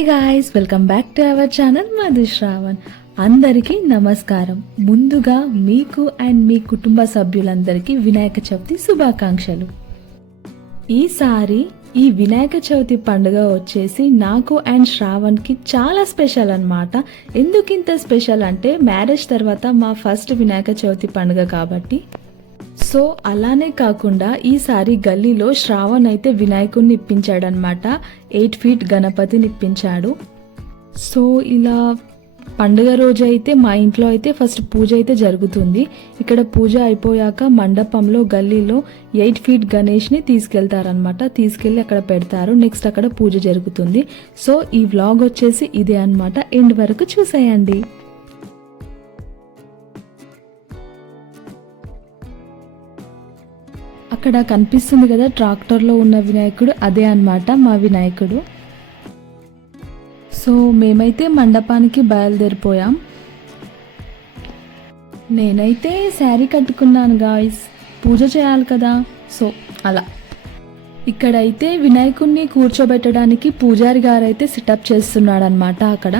Hi guys, welcome back to our channel Madhushravan. అందరికీ నమస్కారం. ముందుగా మీకు అండ్ మీ కుటుంబ సభ్యులందరికీ వినాయక చవితి శుభాకాంక్షలు. ఈసారి ఈ వినాయక చవితి పండుగ వచ్చేసి నాకు అండ్ శ్రావణ్కి చాలా స్పెషల్ అన్నమాట. ఎందుకు ఇంత స్పెషల్ అంటే మ్యారేజ్ తర్వాత మా ఫస్ట్ వినాయక చవితి పండుగ కాబట్టి. సో అలానే కాకుండా ఈసారి గల్లీలో శ్రావణ్ అయితే వినాయకుడిని ఇప్పించాడనమాట. 8 feet గణపతిని ఇప్పించాడు. సో ఇలా పండుగ రోజు అయితే మా ఇంట్లో అయితే ఫస్ట్ పూజ అయితే జరుగుతుంది. ఇక్కడ పూజ అయిపోయాక మండపంలో గల్లీలో 8 feet గణేష్ని తీసుకెళ్తారనమాట. తీసుకెళ్ళి అక్కడ పెడతారు. నెక్స్ట్ అక్కడ పూజ జరుగుతుంది. సో ఈ వ్లాగ్ వచ్చేసి ఇదే అనమాట. ఎండ్ వరకు చూసేయండి. అక్కడ కనిపిస్తుంది కదా ట్రాక్టర్లో ఉన్న వినాయకుడు, అదే అన్నమాట మా వినాయకుడు. సో మేమైతే మండపానికి బయలుదేరిపోయాం. నేనైతే శారీ కట్టుకున్నాను గాయ్స్, పూజ చేయాలి కదా. సో అలా ఇక్కడైతే వినాయకుడిని కూర్చోబెట్టడానికి పూజారి గారు అయితే సెటప్ చేస్తున్నాడు అనమాట. అక్కడ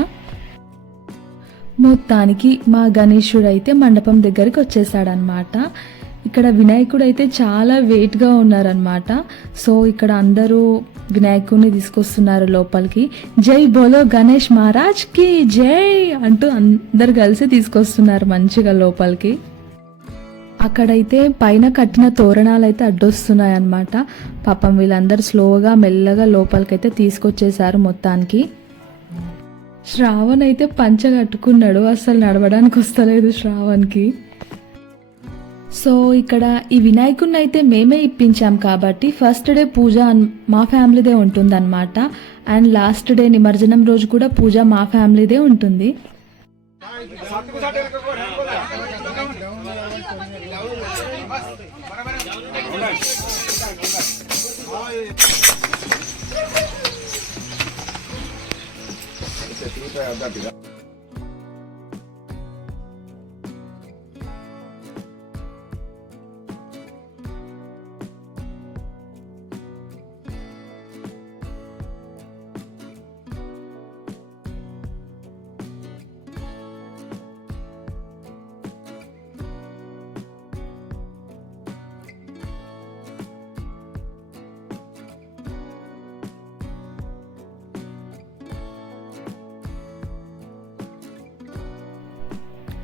మొత్తానికి మా గణేశుడు అయితే మండపం దగ్గరికి వచ్చేసాడనమాట. ఇక్కడ వినాయకుడు అయితే చాలా వెయిట్గా ఉన్నారనమాట. సో ఇక్కడ అందరూ వినాయకుడిని తీసుకొస్తున్నారు లోపలికి. జై బోలో గణేష్ మహారాజ్ కి జై అంటూ అందరు కలిసి తీసుకొస్తున్నారు మంచిగా లోపలికి. అక్కడైతే పైన కట్టిన తోరణాలు అయితే అడ్డొస్తున్నాయి అన్నమాట. పాపం వీళ్ళందరూ స్లోగా మెల్లగా లోపలికైతే తీసుకొచ్చేసారు మొత్తానికి. శ్రావణ్ అయితే పంచ కట్టుకున్నాడు, అసలు నడవడానికి వస్తలేదు శ్రావణ్కి. సో ఇక్కడ ఈ వినాయకుడిని అయితే మేమే ఇప్పించాం కాబట్టి ఫస్ట్ డే పూజ మా ఫ్యామిలీదే ఉంటుందన్నమాట. అండ్ లాస్ట్ డే నిమజ్జనం రోజు కూడా పూజ మా ఫ్యామిలీదే ఉంటుంది.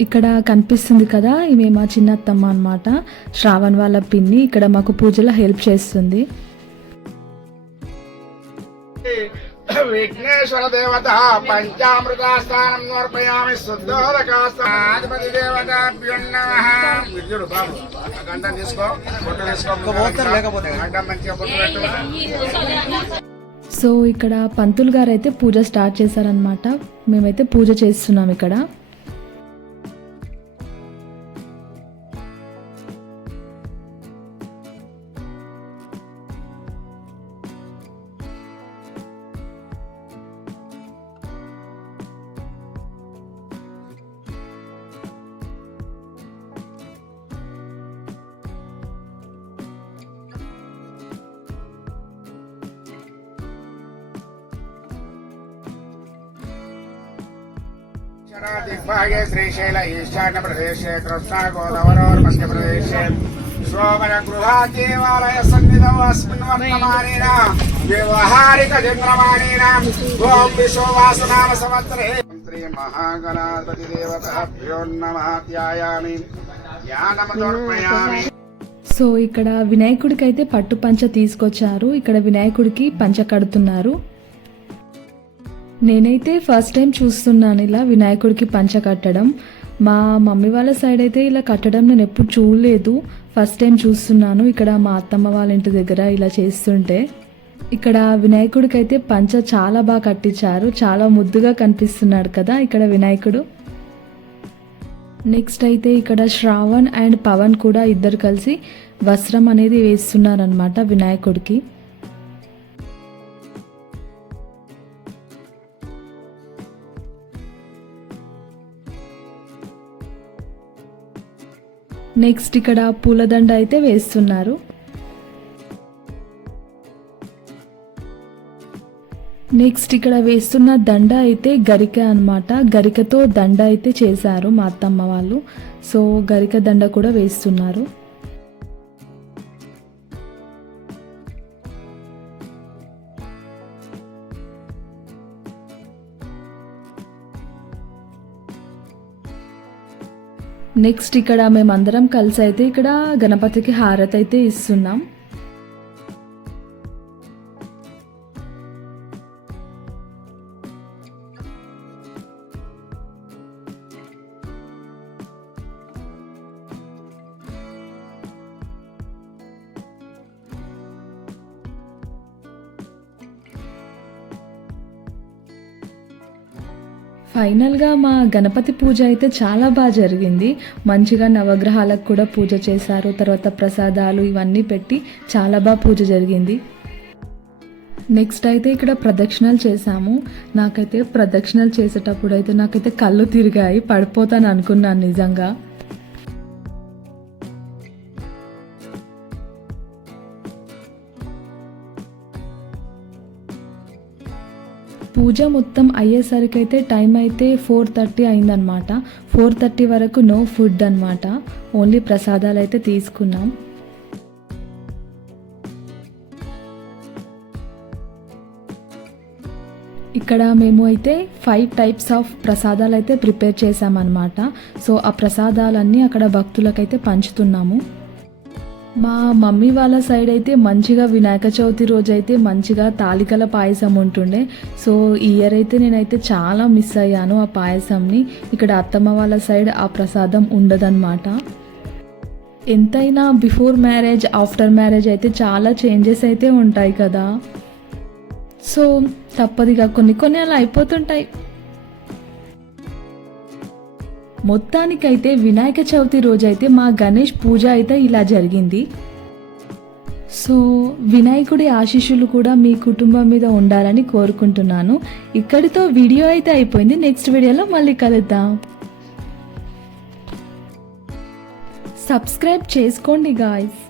ఇక్కడ కనిపిస్తుంది కదా, ఈమె మా చిన్నత్తమ్మ అన్నమాట, శ్రావణ్ వాళ్ళ పిన్ని. ఇక్కడ మాకు పూజలో హెల్ప్ చేస్తుంది. విఘ్నేశ్వర దేవత పంచామృతాస్థానం సమర్పయామి. శుద్ధోదకాధిపతి దేవతాభ్యో నమః. విద్యుడు బాబు గంట తీసుకో, బొట్టు తీసుకో, గంట మంచిగా బొట్టు పెట్టు. సో ఇక్కడ పంతులు గారు అయితే పూజ స్టార్ట్ చేశారనమాట. మేమైతే పూజ చేస్తున్నాం ఇక్కడ. దిగ్భాగే శ్రీశైల ఈశాన్య ప్రదేశే కృష్ణా గోదావరి మధ్య ప్రదేశే శోభన గృహాత్ దేవాలయ సన్నిధౌ అస్మిన్ వర్తమానేన వ్యవహారిక చంద్రమానేన ఓం విశ్వవాసనామ సంవత్సరే శ్రీ మహాగణాధిపతి దేవతాభ్యో నమః. ధ్యాయామి ధ్యానమర్పయామి. సో ఇక్కడ వినాయకుడికి అయితే పట్టు పంచ తీసుకొచ్చారు. ఇక్కడ వినాయకుడికి పంచ కడుతున్నారు. నేనైతే ఫస్ట్ టైం చూస్తున్నాను ఇలా వినాయకుడికి పంచ కట్టడం. మా మమ్మీ వాళ్ళ సైడ్ అయితే ఇలా కట్టడం నేను ఎప్పుడు చూడలేదు, ఫస్ట్ టైం చూస్తున్నాను. ఇక్కడ మా అత్తమ్మ వాళ్ళ ఇంటి దగ్గర ఇలా చేస్తుంటే ఇక్కడ వినాయకుడికి అయితే పంచ చాలా బాగా కట్టించారు. చాలా ముద్దుగా కనిపిస్తున్నాడు కదా ఇక్కడ వినాయకుడు. నెక్స్ట్ అయితే ఇక్కడ శ్రావణ్ అండ్ పవన్ కూడా ఇద్దరు కలిసి వస్త్రం అనేది వేస్తున్నారనమాట వినాయకుడికి. నెక్స్ట్ ఇక్కడ పూలదండ అయితే వేస్తున్నారు. నెక్స్ట్ ఇక్కడ వేస్తున్న దండ అయితే గరిక అన్నమాట. గరికతో దండ అయితే చేశారు మా అత్తమ్మ వాళ్ళు. సో గరిక దండ కూడా వేస్తున్నారు. నెక్స్ట్ ఇక్కడ మేమందరం కలిసి అయితే ఇక్కడ గణపతికి హారతి అయితే ఇస్తున్నాం. ఫైనల్గా మా గణపతి పూజ అయితే చాలా బాగా జరిగింది. మంచిగా నవగ్రహాలకు కూడా పూజ చేశారు. తర్వాత ప్రసాదాలు ఇవన్నీ పెట్టి చాలా బాగా పూజ జరిగింది. నెక్స్ట్ అయితే ఇక్కడ ప్రదక్షిణలు చేశాము. నాకైతే ప్రదక్షిణలు చేసేటప్పుడు అయితే నాకైతే కళ్ళు తిరిగాయి, పడిపోతాను అనుకున్నాను నిజంగా. పూజ మొత్తం అయ్యేసరికి అయితే టైం అయితే 4:30 అయిందనమాట. 4:30 వరకు నో ఫుడ్ అనమాట, ఓన్లీ ప్రసాదాలు అయితే తీసుకున్నాం. ఇక్కడ మేము అయితే 5 టైప్స్ ఆఫ్ ప్రసాదాలు అయితే ప్రిపేర్ చేసామన్నమాట. సో ఆ ప్రసాదాలన్నీ అక్కడ భక్తులకైతే పంచుతున్నాము. మా మమ్మీ వాళ్ళ సైడ్ అయితే మంచిగా వినాయక చవితి రోజు అయితే మంచిగా తాలికల పాయసం ఉంటుండే. సో ఈ ఇయర్ అయితే నేనైతే చాలా మిస్ అయ్యాను ఆ పాయసంని. ఇక్కడ అత్తమ్మ వాళ్ళ సైడ్ ఆ ప్రసాదం ఉండదన్నమాట. ఎంతైనా బిఫోర్ మ్యారేజ్ ఆఫ్టర్ మ్యారేజ్ అయితే చాలా చేంజెస్ అయితే ఉంటాయి కదా. సో తప్పదిగా కొన్ని అలా అయిపోతుంటాయి. మొత్తానికైతే వినాయక చవితి రోజైతే మా గణేష్ పూజ అయితే ఇలా జరిగింది. సో వినాయకుడి ఆశీస్సులు కూడా మీ కుటుంబం మీద ఉండాలని కోరుకుంటున్నాను. ఇక్కడితో వీడియో అయితే అయిపోయింది. నెక్స్ట్ వీడియోలో మళ్ళీ కలుద్దాం. సబ్స్క్రైబ్ చేసుకోండి గాయ్స్.